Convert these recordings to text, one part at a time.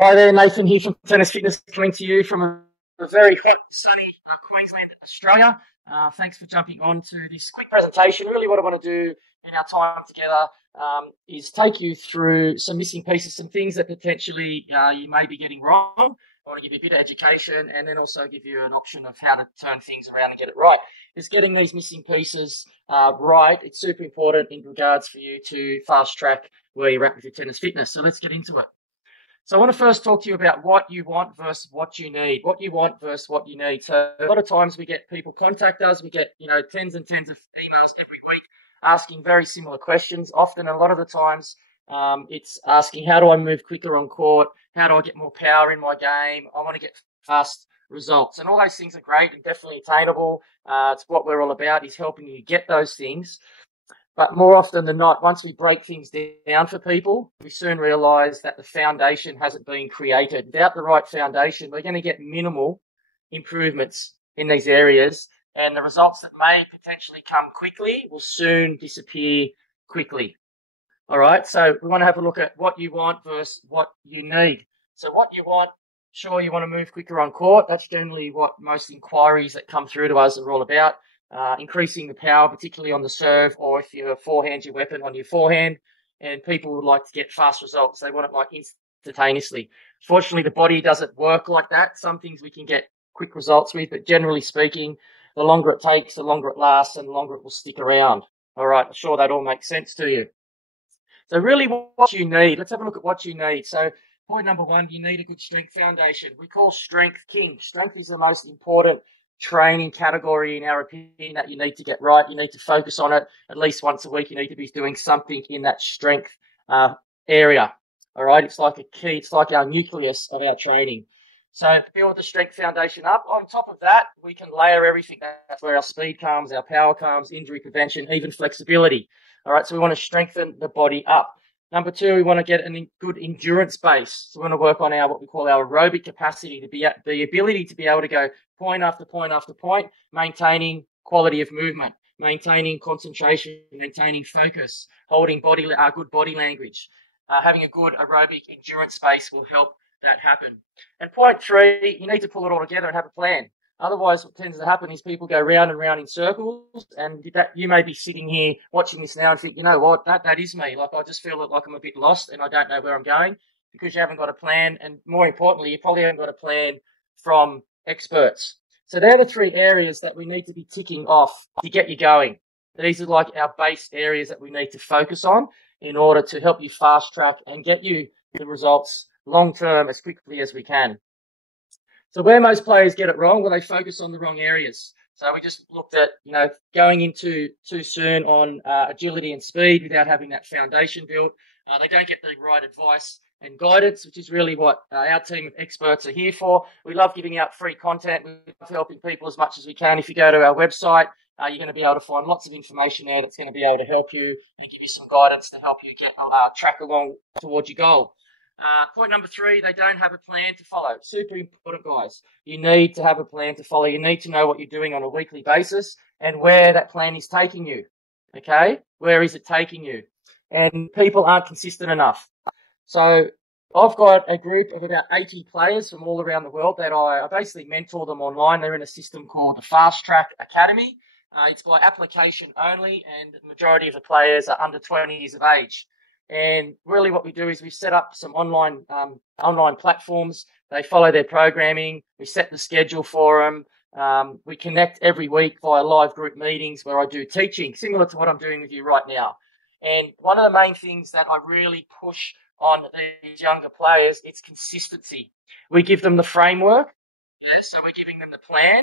Hi there, Nathan here from Tennis Fitness, coming to you from a very hot, sunny Queensland, Australia. Thanks for jumping on to this quick presentation. Really what I want to do in our time together is take you through some missing pieces, some things that potentially you may be getting wrong. I want to give you a bit of education and then also give you an option of how to turn things around and get it right. It's getting these missing pieces right. It's super important in regards for you to fast track where you're at with your tennis fitness. So let's get into it. So I want to first talk to you about what you want versus what you need. What you want versus what you need. So a lot of times we get people contact us. We get, tens and tens of emails every week asking very similar questions. Often, a lot of the times, it's asking, how do I move quicker on court? How do I get more power in my game? I want to get fast results. And all those things are great and definitely attainable. It's what we're all about, is helping you get those things. But more often than not, once we break things down for people, we soon realise that the foundation hasn't been created. Without the right foundation, we're going to get minimal improvements in these areas, and the results that may potentially come quickly will soon disappear quickly. All right, so we want to have a look at what you want versus what you need. So what you want, sure, you want to move quicker on court. That's generally what most inquiries that come through to us are all about. Increasing the power, particularly on the serve, or if your forehand's your weapon, on your forehand. And people would like to get fast results. They want it like instantaneously. Fortunately, the body doesn't work like that. Some things we can get quick results with, but generally speaking, the longer it takes, the longer it lasts, and the longer it will stick around. All right, I'm sure that all makes sense to you. So really what you need, let's have a look at what you need. So point number one, you need a good strength foundation. We call strength king. Strength is the most important training category, in our opinion, that you need to get right. You need to focus on it at least once a week. You need to be doing something in that strength area. All right, it's like a key, it's like our nucleus of our training. So to build the strength foundation up, on top of that, we can layer everything. That's where our speed comes, our power comes, injury prevention, even flexibility. All right, so we want to strengthen the body up. Number two, we want to get a good endurance base. So we want to work on what we call our aerobic capacity, to be the ability to be able to go point after point after point, maintaining quality of movement, maintaining concentration, maintaining focus, holding good body language. Having a good aerobic endurance base will help that happen. And point three, you need to pull it all together and have a plan. Otherwise, what tends to happen is people go round and round in circles, and that you may be sitting here watching this now and think, you know what, that is me. Like, I just feel like I'm a bit lost and I don't know where I'm going, because you haven't got a plan. And more importantly, you probably haven't got a plan from experts. So they're the three areas that we need to be ticking off to get you going. These are like our base areas that we need to focus on in order to help you fast track and get you the results long term as quickly as we can. So where most players get it wrong, well, they focus on the wrong areas. So we just looked at, going into too soon on agility and speed without having that foundation built. They don't get the right advice and guidance, which is really what our team of experts are here for. We love giving out free content. We love helping people as much as we can. If you go to our website, you're going to be able to find lots of information there that's going to be able to help you and give you some guidance to help you get track along towards your goal. Point number three, they don't have a plan to follow. Super important, guys. You need to have a plan to follow. You need to know what you're doing on a weekly basis and where that plan is taking you. Okay? Where is it taking you? And people aren't consistent enough. So I've got a group of about 80 players from all around the world that I basically mentor them online. They're in a system called the Fast Track Academy. It's by application only, and the majority of the players are under 20 years of age. And really what we do is we set up some online platforms. They follow their programming. We set the schedule for them. We connect every week via live group meetings where I do teaching, similar to what I'm doing with you right now. And one of the main things that I really push on these younger players, it's consistency. We give them the framework, so we're giving them the plan,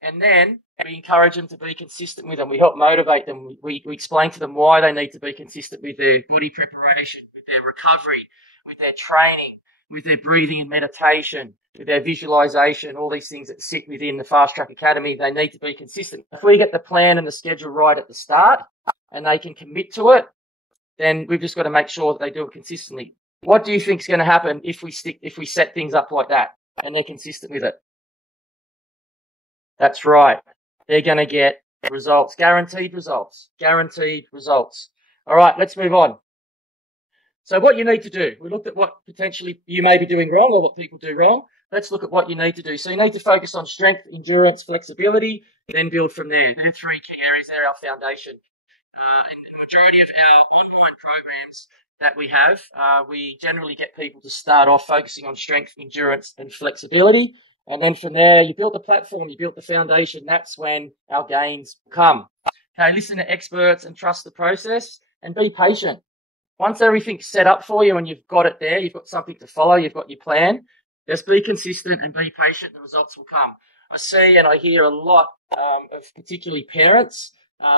and then we encourage them to be consistent with them. We help motivate them. We explain to them why they need to be consistent with their body preparation, with their recovery, with their training, with their breathing and meditation, with their visualization, all these things that sit within the Fast Track Academy. They need to be consistent. If we get the plan and the schedule right at the start and they can commit to it, then we've just got to make sure that they do it consistently. What do you think is going to happen if we set things up like that and they're consistent with it? That's right. They're going to get results, guaranteed results. All right, let's move on. So what you need to do, we looked at what potentially you may be doing wrong or what people do wrong. Let's look at what you need to do. So you need to focus on strength, endurance, flexibility, then build from there. There are three key areas there, our foundation. In the majority of our online programs that we have, we generally get people to start off focusing on strength, endurance, and flexibility. And then from there, you build the platform, you build the foundation. That's when our gains come. Okay, listen to experts and trust the process and be patient. Once everything's set up for you and you've got it there, you've got something to follow, you've got your plan, just be consistent and be patient. The results will come. I see and I hear a lot of particularly parents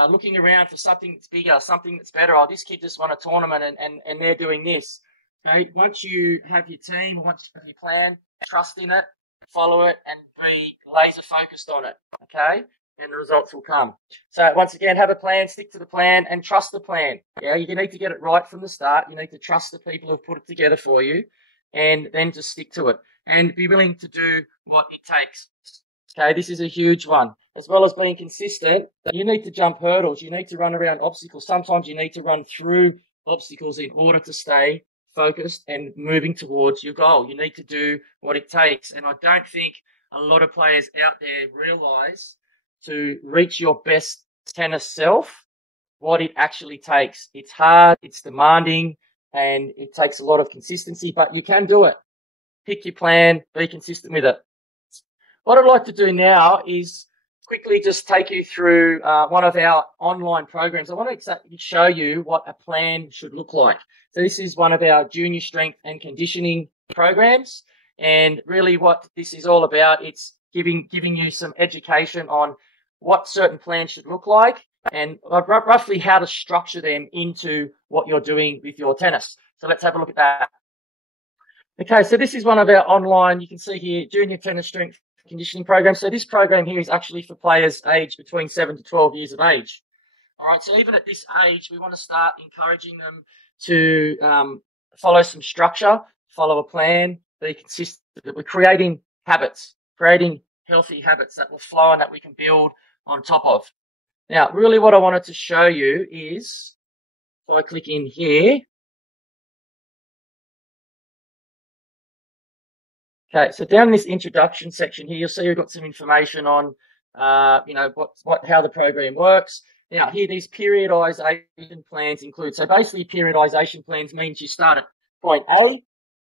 looking around for something that's bigger, something that's better. Oh, this kid just won a tournament and they're doing this. Okay, once you have your team, once you have your plan, trust in it, follow it, and be laser focused on it. Okay, and the results will come. So once again, have a plan, stick to the plan, and trust the plan. Yeah, you need to get it right from the start. You need to trust the people who've put it together for you, and then just stick to it and be willing to do what it takes. Okay, this is a huge one. As well as being consistent, you need to jump hurdles. You need to run around obstacles. Sometimes you need to run through obstacles in order to stay focused and moving towards your goal. You need to do what it takes. And I don't think a lot of players out there realize to reach your best tennis self, what it actually takes. It's hard, it's demanding, and it takes a lot of consistency, but you can do it. Pick your plan, be consistent with it. What I'd like to do now is quickly just take you through one of our online programs. I want to show you what a plan should look like. So this is one of our junior strength and conditioning programs. And really what this is all about, it's giving you some education on what certain plans should look like and roughly how to structure them into what you're doing with your tennis. So let's have a look at that. Okay, so this is one of our online, you can see here, junior tennis strength conditioning program. So this program here is actually for players aged between 7 to 12 years of age. All right, so even at this age, we want to start encouraging them to follow some structure, follow a plan, be consistent. We're creating habits, creating healthy habits that will flow and that we can build on top of. Now, really what I wanted to show you is, if I click in here, okay, so down in this introduction section here, you'll see we've got some information on, how the program works. Now, here, these periodization plans include, so basically periodization plans means you start at point A,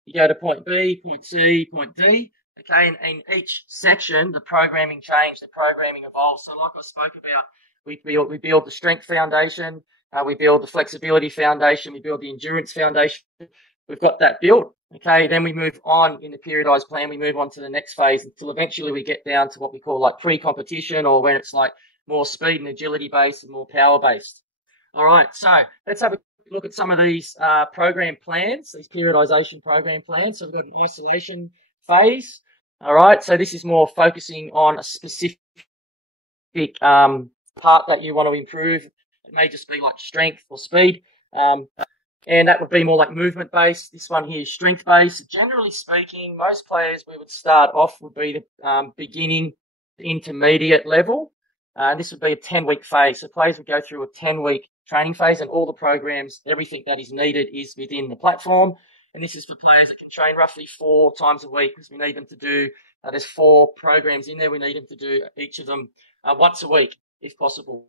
you go to point B, point C, point D, okay, and in each section, the programming changed, the programming evolves. So like I spoke about, we build the strength foundation, we build the flexibility foundation, we build the endurance foundation. We've got that built, okay, then we move on in the periodized plan, we move on to the next phase until eventually we get down to what we call like pre-competition, or when it's like more speed and agility based and more power based. All right, so let's have a look at some of these program plans, these periodization program plans. So we've got an isolation phase. All right, so this is more focusing on a specific part that you want to improve. It may just be like strength or speed. And that would be more like movement based. This one here is strength based. Generally speaking, most players we would start off would be the beginning, intermediate level. This would be a 10-week phase. So players would go through a 10-week training phase, and all the programs, everything that is needed is within the platform. And this is for players that can train roughly 4 times a week, because we need them to do, there's 4 programs in there. We need them to do each of them once a week, if possible.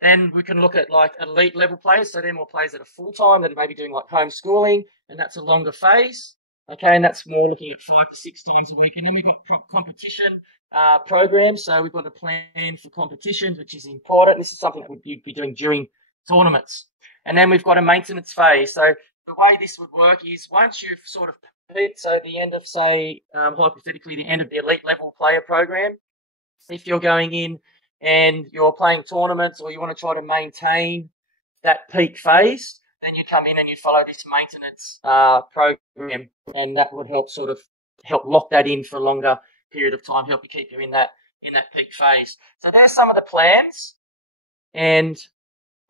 Then we can look at like elite level players. So they're more players that are full time, that are maybe doing like homeschooling, and that's a longer phase. Okay, and that's more looking at 5 to 6 times a week. And then we've got competition programs. So we've got a plan for competitions, which is important. This is something that we'd be doing during tournaments. And then we've got a maintenance phase. So the way this would work is once you've sort of so the end of, say, hypothetically, the end of the elite level player program, if you're going in and you're playing tournaments or you want to try to maintain that peak phase, then you come in and you follow this maintenance program, and that would help lock that in for a longer period of time, help you keep you in that peak phase. So there's some of the plans, and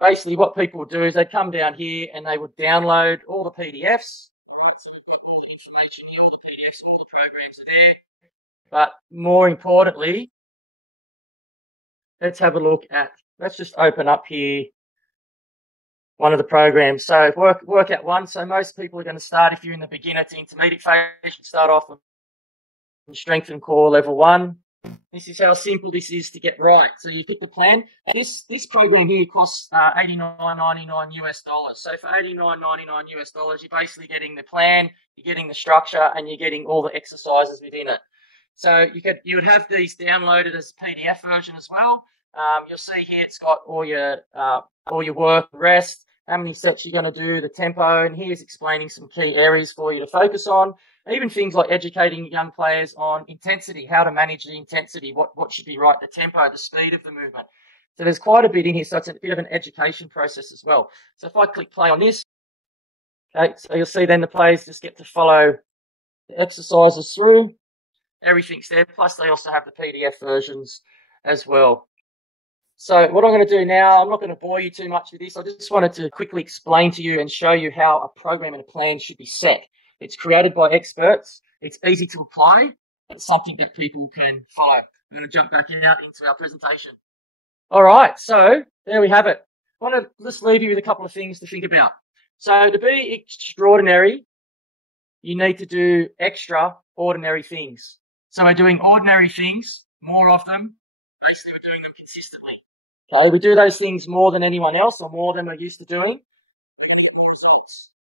basically what people would do is they'd come down here and they would download all the PDFs. Information here, all the PDFs, all the programs are there. But more importantly, let's have a look at, let's just open up here one of the programs. So workout one. So most people are going to start, if you're in the beginner to intermediate phase, you start off with strength and core level 1. This is how simple this is to get right. So you pick the plan. This program here costs $89.99 US. So for $89.99 US, you're basically getting the plan, you're getting the structure, and you're getting all the exercises within it. So you would have these downloaded as PDF version as well. You'll see here it's got all your work, rest, how many sets you're going to do, the tempo, and here's explaining some key areas for you to focus on. Even things like educating young players on intensity, how to manage the intensity, what should be right, the tempo, the speed of the movement. So there's quite a bit in here, so it's a bit of an education process as well. So if I click play on this, okay, so you'll see then the players just get to follow the exercises through. Everything's there, plus they also have the PDF versions as well. So what I'm going to do now, I'm not going to bore you too much with this. I just wanted to quickly explain to you and show you how a program and a plan should be set. It's created by experts. It's easy to apply. It's something that people can follow. I'm going to jump back out into our presentation. All right, so there we have it. I want to just leave you with a couple of things to think about. So to be extraordinary, you need to do extraordinary things. So we're doing ordinary things, more of them. Basically, we're doing them consistently. Okay, we do those things more than anyone else or more than we're used to doing.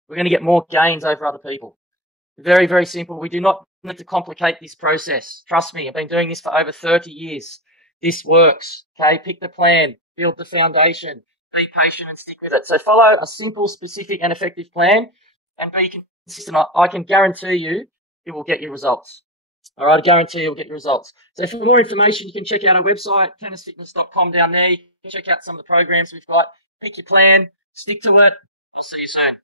We're going to get more gains over other people. Very, very simple. We do not need to complicate this process. Trust me, I've been doing this for over 30 years. This works. Okay, pick the plan, build the foundation, be patient and stick with it. So follow a simple, specific and effective plan and be consistent. I can guarantee you it will get you results. All right, I guarantee you'll get your results. So for more information, you can check out our website, tennisfitness.com down there. You can check out some of the programs we've got. Pick your plan, stick to it. I'll see you soon.